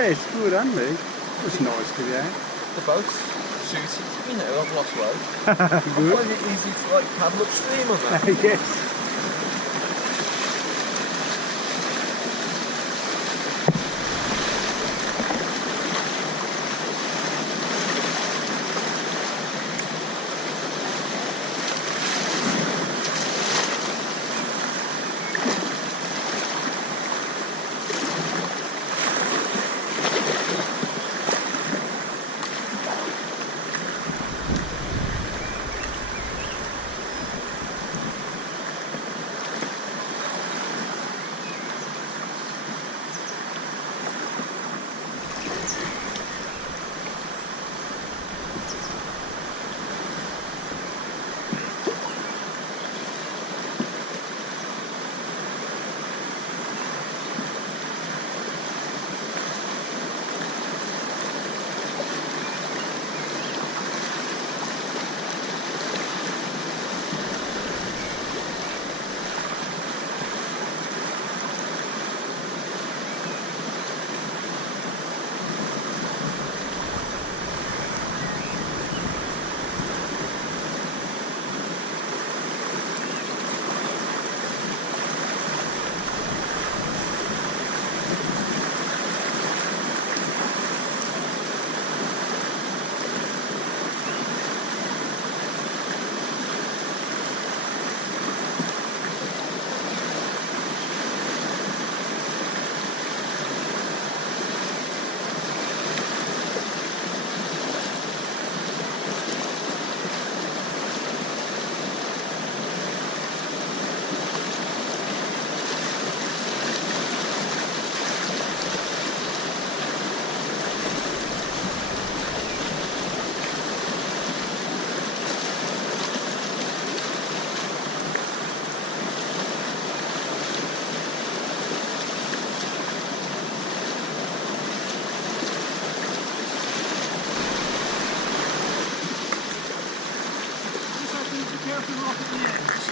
Yes, good, aren't they? It's nice to be out. The boat's suited, you know, I've lost weight. I Good. find it easy to like paddle upstream on that. Yes.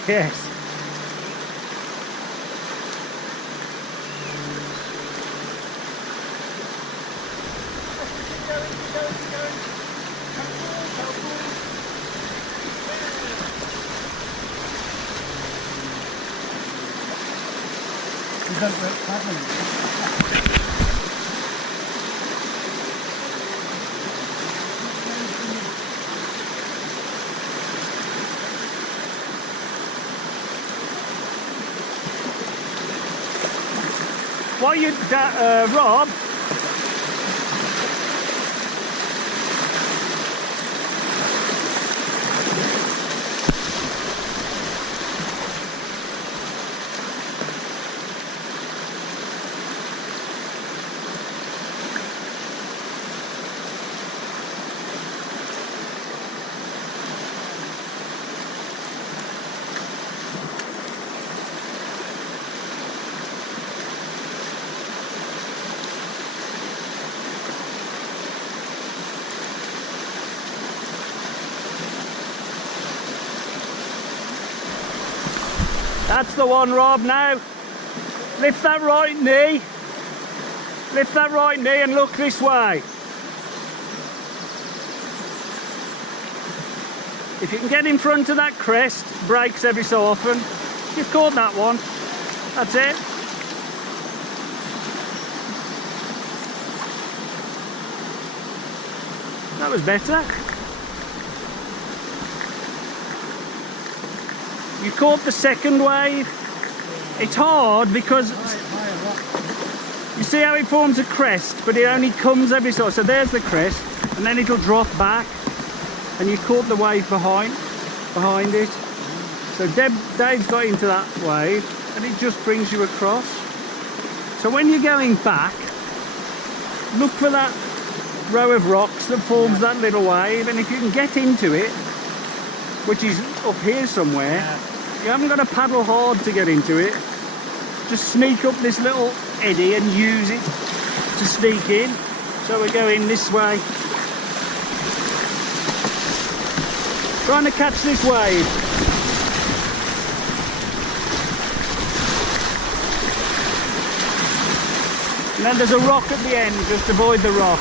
Yes. What you, Rob? That's the one, Rob. Now, lift that right knee. Lift that right knee and look this way. If you can get in front of that crest, brakes every so often. You've caught that one. That's it. That was better. You caught the second wave. It's hard because you see how it forms a crest, but it only comes every so. So there's the crest, and then it'll drop back, and you caught the wave behind it. So Dave's got into that wave, and it just brings you across. So when you're going back, look for that row of rocks that forms that little wave, and if you can get into it, which is up here somewhere, you haven't got to paddle hard to get into it. Just sneak up this little eddy and use it to sneak in. So we're going this way, trying to catch this wave. And then there's a rock at the end, just avoid the rock.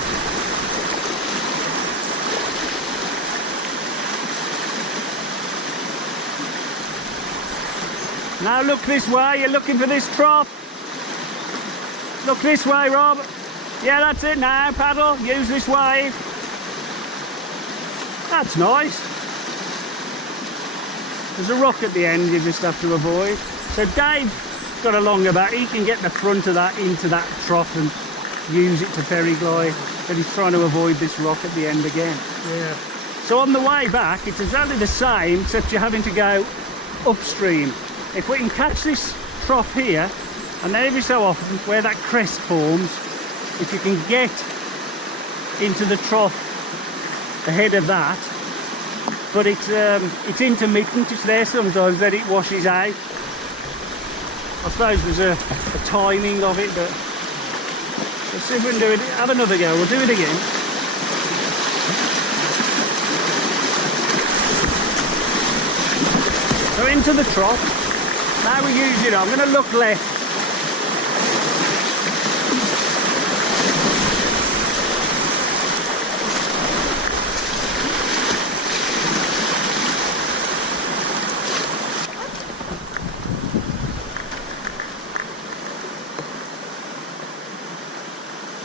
Now look this way, you're looking for this trough. Look this way, Rob. Yeah, that's it now, paddle, use this wave. That's nice. There's a rock at the end you just have to avoid. So Dave's got a longer boat, he can get the front of that into that trough and use it to ferry glide, but he's trying to avoid this rock at the end again. Yeah. So on the way back, it's exactly the same, except you're having to go upstream. If we can catch this trough here, and then every so often, where that crest forms, if you can get into the trough ahead of that, but it's intermittent, it's there sometimes, then it washes out. I suppose there's a timing of it, but let's see if we can do it. Have another go, we'll do it again. So into the trough. Now we use it, I'm going to look left.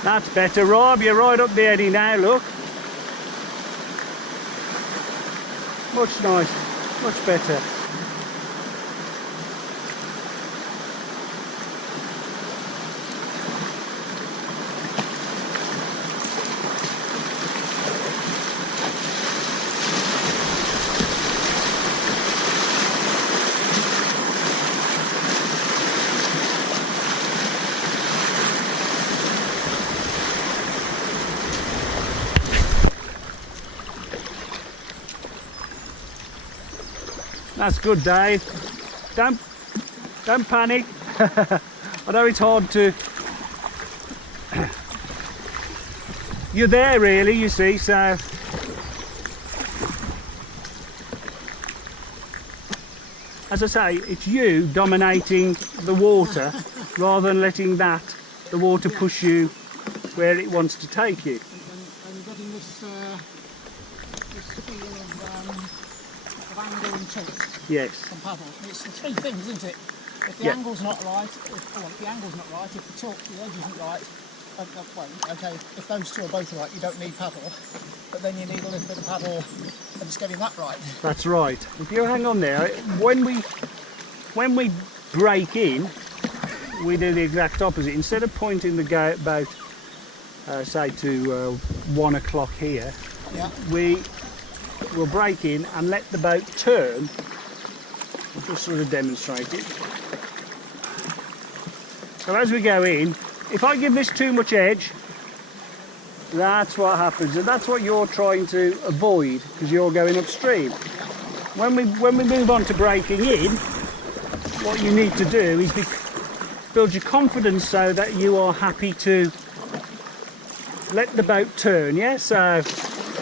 That's better, Rob, you're right up the eddy now, look. Much nice, much better. That's good, Dave. Don't panic. I know it's hard to. You're there, really. You see, so. As I say, it's you dominating the water rather than letting the water push you where it wants to take you. And getting this feel of angle and tilt. Yes. And paddle. It's the three things, isn't it? If the angle's not right, if the angle's not right, if the tilt, the edge isn't right, well, okay, if those two are both right, you don't need paddle, but then you need a little bit of paddle and just getting that right. That's right. If you hang on there, when we break in, we do the exact opposite. Instead of pointing the boat, say to 1 o'clock here, yeah, we will break in and let the boat turn. I'll just sort of demonstrate it. So as we go in, if I give this too much edge, that's what happens, and that's what you're trying to avoid because you're going upstream. When we move on to breaking in, what you need to do is build your confidence so that you are happy to let the boat turn. Yeah, so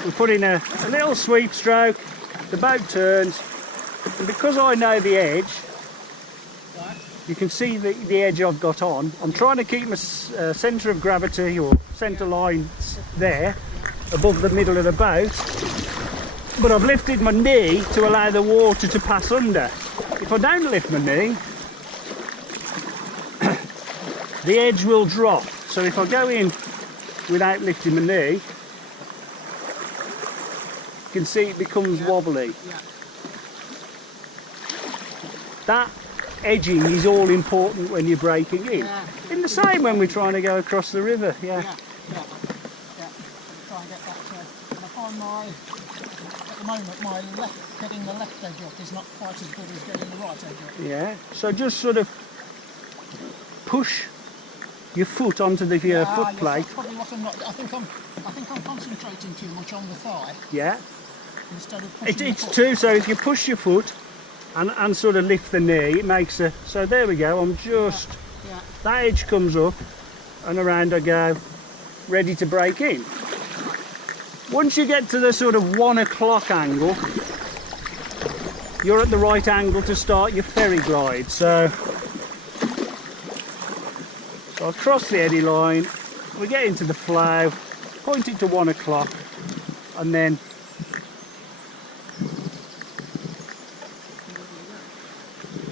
we put in a little sweep stroke, the boat turns, and because I know the edge, you can see the edge I've got on. I'm trying to keep my centre of gravity or centre line there above the middle of the boat, but I've lifted my knee to allow the water to pass under. If I don't lift my knee, the edge will drop. So if I go in without lifting my knee, you can see it becomes wobbly. That edging is all important when you're breaking in. In the same when we're trying to go across the river. Yeah. Try and get that. And I find at the moment, getting the left edge up is not quite as good as getting the right edge up. Yeah. So just sort of push your foot onto the foot plate. That's probably what I'm not. I think I'm concentrating too much on the thigh. Yeah. Instead of pushing It's true. So if you push your foot and sort of lift the knee, it makes a. So there we go. I'm just that edge comes up and around I go, ready to break in. Once you get to the sort of 1 o'clock angle, you're at the right angle to start your ferry glide. So So I'll cross the eddy line, we get into the flow, point it to 1 o'clock, and then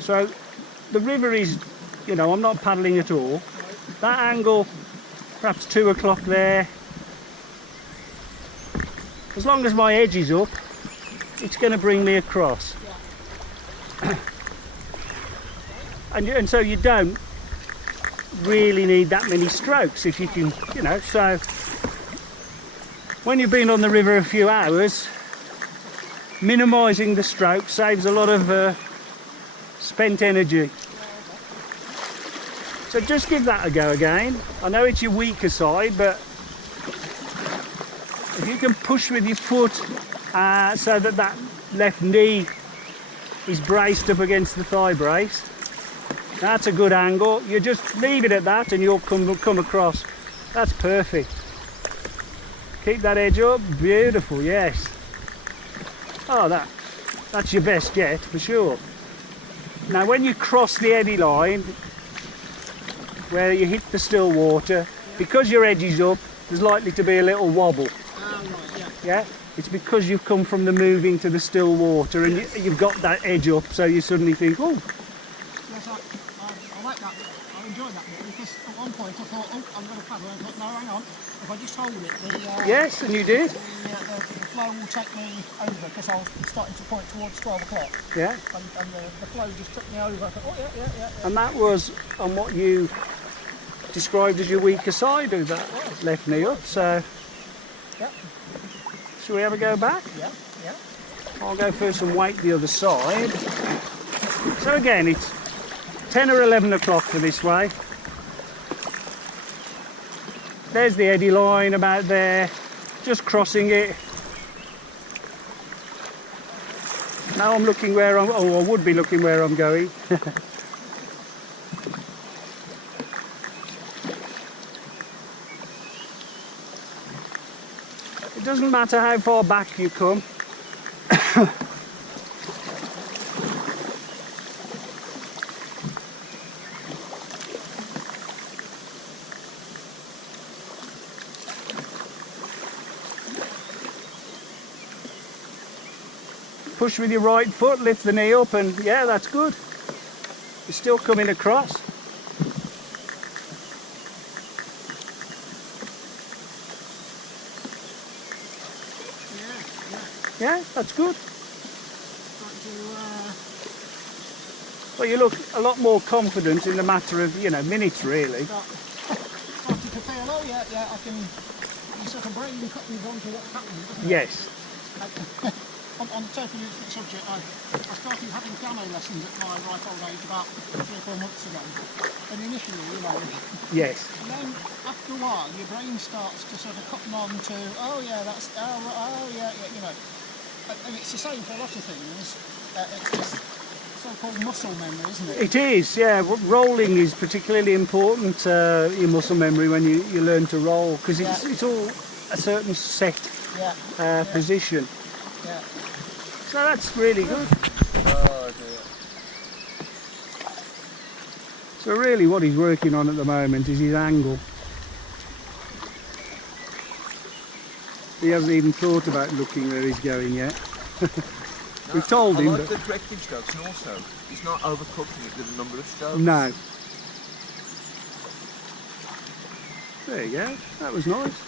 so the river is, you know, I'm not paddling at all. That angle, perhaps 2 o'clock there. As long as my edge is up, it's going to bring me across. And so you don't really need that many strokes if you can, you know, so when you've been on the river a few hours, minimising the strokes saves a lot of spent energy. So just give that a go again. I know it's your weaker side, but if you can push with your foot so that that left knee is braced up against the thigh brace, that's a good angle. You just leave it at that and you'll come across. That's perfect. Keep that edge up. Beautiful, yes. Oh, that's your best yet, for sure. Now when you cross the eddy line, where you hit the still water, because your edge is up, there's likely to be a little wobble. Yeah? It's because you've come from the moving to the still water and you've got that edge up, so you suddenly think, oh. Yes, I like that. I enjoy that bit because at one point I thought, oh, I'm going to paddle, and I thought, no, hang on. If I just hold it, yes, and you did. The flow will take me over because I was starting to point towards 12 o'clock. Yeah. And the flow just took me over. I thought, oh, yeah. And that was on what you described as your weaker side of that left knee up, so. Yep. Shall we have a go back? Yeah. I'll go first and wait the other side. So again, it's 10 or 11 o'clock for this way. There's the eddy line about there, just crossing it. Now I'm looking where I'm, I would be looking where I'm going. It doesn't matter how far back you come. Push with your right foot, lift the knee up, and yeah, that's good. You're still coming across. Yeah, that's good. Well, you look a lot more confident in the matter of, you know, minutes, really. Starting to feel, oh yeah, I can, you sort of brain comes onto what's happening, doesn't it? Yes. On a totally different subject, I started having piano lessons at my ripe old age about 3 or 4 months ago. And initially, you know, Yes. and then after a while, your brain starts to sort of cotton on to, oh yeah, that's, oh yeah, you know. And it's the same for a lot of things. It's this so-called muscle memory, isn't it? It is, yeah. Rolling is particularly important in muscle memory when you learn to roll, because it's all a certain set position. Yeah. So that's really good. Oh dear. So really what he's working on at the moment is his angle. He hasn't even thought about looking where he's going yet. We've told him. I like the corrective strokes, and also he's not overcooking it with a number of strokes. No. There you go. That was nice.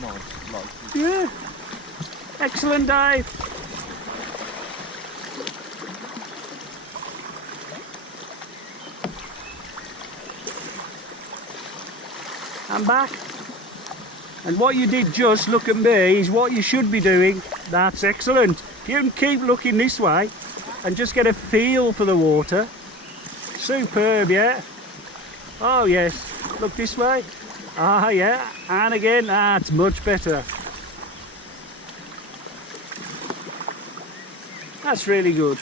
Nice, like. Yeah. Excellent, Dave. I'm back. And what you did just, look at me, is what you should be doing. That's excellent. If you can keep looking this way and just get a feel for the water. Superb, yeah. Oh yes, look this way. Ah yeah, and again, that's much better. That's really good.